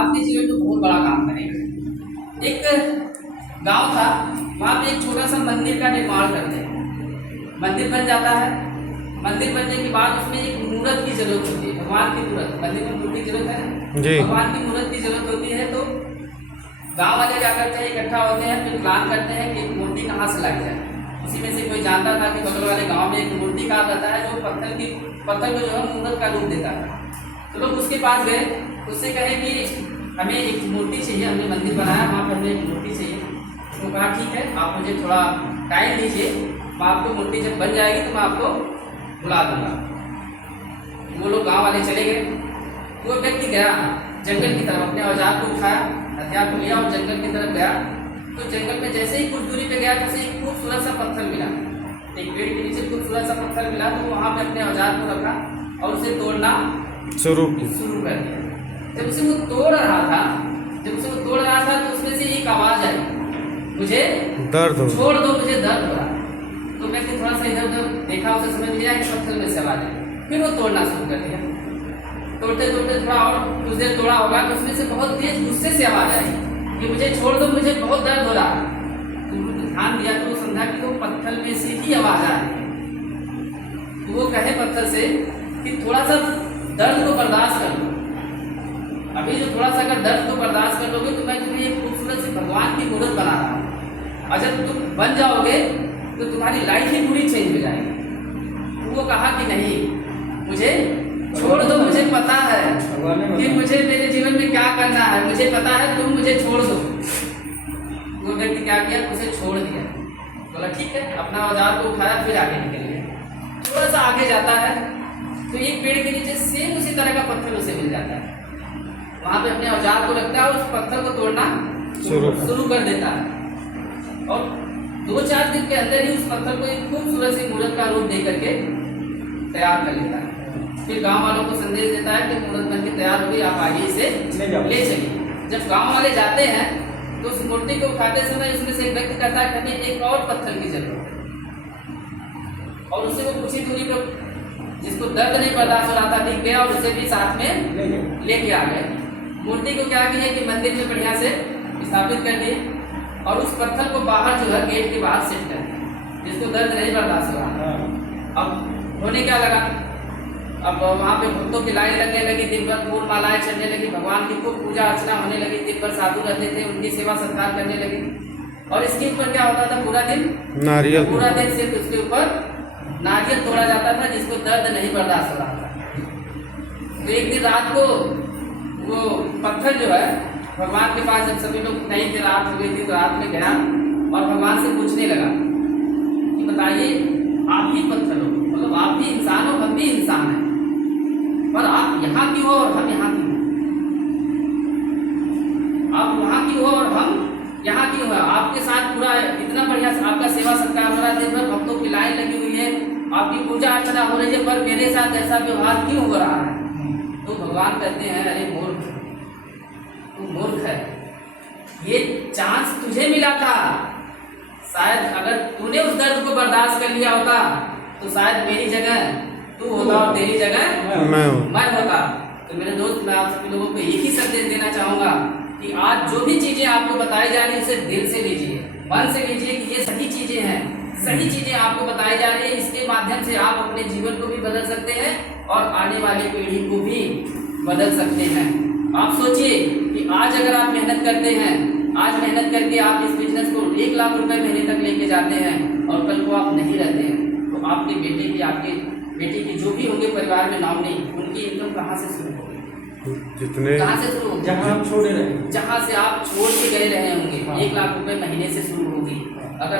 आपके जीवन में बहुत बड़ा काम करेगा। एक गांव था, वहाँ पे एक छोटा सा मंदिर का निर्माण करते हैं। मंदिर बन जाता है, मंदिर बनने के बाद उसमें एक मूर्त की जरूरत होती है, भगवान की मूर्त। मंदिर में मूर्ति की जरूरत है जी। भगवान की मूर्त की जरूरत होती है। तो गांव वाले क्या करते हैं, इकट्ठा होते हैं, फिर प्लान करते हैं कि एक मूर्ति कहाँ से लग जाए। उसी में से कोई जानता था कि बगल वाले गांव में एक मूर्ति का रहता है जो पत्थर को जो है मूर्त का रूप देता है। तो लोग उसके पास गए, उससे कहे कि हमें एक मूर्ति चाहिए, हमने मंदिर बनाया, वहाँ पर हमें एक मूर्ति चाहिए। तो कहा ठीक है, आप मुझे थोड़ा टाइम दीजिए, मैं आपको मूर्ति जब बन जाएगी तो मैं आपको बुला दूंगा। वो लोग गांव वाले चले गए। वो व्यक्ति गया जंगल की तरफ, अपने औजार को उठाया, हथियार को लिया और जंगल की तरफ गया। तो जंगल में जैसे ही कुछ दूरी पे गया तो उसे एक खूबसूरत सा पत्थर मिला, एक पेड़ के नीचे खूबसूरत सा पत्थर मिला। तो वहाँ पे अपने औजार को रखा और उसे तोड़ना शुरू कर दिया। जब उसे वो तोड़ रहा था तो उसमें से एक आवाज़ आई, मुझे दर्द छोड़ दो, मुझे दर्द हो रहा। तो व्यक्ति थोड़ा सा इधर उधर देखा, उसे समझ लिया कि पत्थर में से आवाज़ आई। फिर वो तोड़ना शुरू कर दिया। तोड़ते तोड़ते थोड़ा और कुछ देर तोड़ा होगा तो उसमें से बहुत तेज गुस्से से आवाज़ आई कि मुझे छोड़ दो, मुझे बहुत दर्द हो रहा। तो ध्यान दिया तो वो समझा कि वो पत्थर में से ही आवाज़ आ रही है। तो वो कहे पत्थर से कि थोड़ा सा दर्द को बर्दाश्त कर लो, अभी जो थोड़ा सा अगर दर्द को बर्दाश्त कर लोगे तो मैं तुम्हें एक खूबसूरत सी भगवान की मूर्त बना रहा हूँ, और जब तुम बन जाओगे तो तुम्हारी लाइफ ही पूरी चेंज हो जाएगी। तो वो कहा कि नहीं, मुझे छोड़ दो, मुझे पता है कि मुझे मेरे जीवन में क्या करना है, मुझे पता है, तुम मुझे छोड़ दो। वो व्यक्ति क्या किया, उसे छोड़ दिया। बोला ठीक है, अपना औजार को उठाया, फिर आगे निकल गया। थोड़ा सा आगे जाता है तो एक पेड़ के नीचे सेम उसी तरह का पत्थर उसे मिल जाता है। वहाँ पे अपने औजार को रखता है और उस पत्थर को तोड़ना शुरू कर देता है। और 2-4 दिन के अंदर ही उस पत्थर को एक खूबसूरत सी मूर्त का रूप दे करके तैयार कर लेता है। फिर गांव वालों को संदेश देता है कि मूर्त बनके तैयार हो गई, आप आगे इसे ले चलिए। जब गांव वाले जाते हैं तो उस मूर्ति को उठाते समय उसमें से एक व्यक्ति कहता है कि हमें एक और पत्थर की जरूरत है, और उससे वो कुछ ही दूरी पर जिसको दर्द नहीं बर्दाश्त हो रहा था दिख गया और उसे भी साथ में लेके आ गए। मूर्ति को क्या किया कि मंदिर में बढ़िया से स्थापित कर दिए और उस पत्थर को बाहर जो है गेट के बाहर सेट कर दिया, जिसको दर्द नहीं बर्दाश्त हो रहा। अब होने क्या लगा, अब वहाँ पे भक्तों की लाइन लगने लगी, दिन भर फूल मालाएं चढ़ने लगी, भगवान की खूब पूजा अर्चना होने लगी, दिन भर साधु रहते थे, उनकी सेवा सत्कार करने लगी। और इसके ऊपर क्या होता था, पूरा दिन सिर्फ उसके ऊपर नारियल तोड़ा जाता था, जिसको दर्द नहीं बर्दाश्त हो रहा था। तो एक दिन रात को वो पत्थर जो है भगवान के पास, जब सभी लोग नहीं थे, रात हो गई थी, तो रात में गया और भगवान से पूछने लगा कि बताइए, आप ही पत्थर हो, मतलब आप भी इंसान हो, हम भी इंसान हैं, पर आप यहाँ क्यों हो और हम यहाँ क्यों? आप वहाँ क्यों हो और हम यहाँ क्यों है? आपके साथ पूरा इतना बढ़िया आपका सेवा सत्कार हो रहा है, दिन भर भक्तों की लाइन लगी हुई है, आपकी पूजा अर्चना हो रही है, पर मेरे साथ ऐसा व्यवहार क्यों हो रहा है? तो भगवान कहते हैं, अरे मूर्ख, तू मूर्ख है, ये चांस तुझे मिला था। शायद अगर तूने उस दर्द को बर्दाश्त कर लिया होता तो शायद मेरी जगह तू होता और तेरी जगह मैं होता। तो मेरे दोस्त, मैं आप सभी लोगों को एक ही संदेश देना चाहूँगा कि आज जो भी चीज़ें आपको बताई जा रही है उसे दिल से लीजिए, मन से लीजिए कि ये सही चीज़ें हैं, सही चीज़ें आपको बताई जा रही है। इसके माध्यम से आप अपने जीवन को भी बदल सकते हैं और आने वाली पीढ़ी को भी बदल सकते हैं। आप सोचिए कि आज अगर आप मेहनत करते हैं, आज मेहनत करके आप इस बिजनेस को 1 लाख रुपए महीने तक लेके जाते हैं और कल को आप नहीं रहते हैं, तो आपके बेटे की, आपके बेटे की जो भी होंगे परिवार में नॉमिनी, उनकी इनकम कहाँ से शुरू होगी? कहाँ से शुरू होगी? जहाँ से आप छोड़ के गए रहे होंगे, 1 लाख रुपए महीने से शुरू होगी। अगर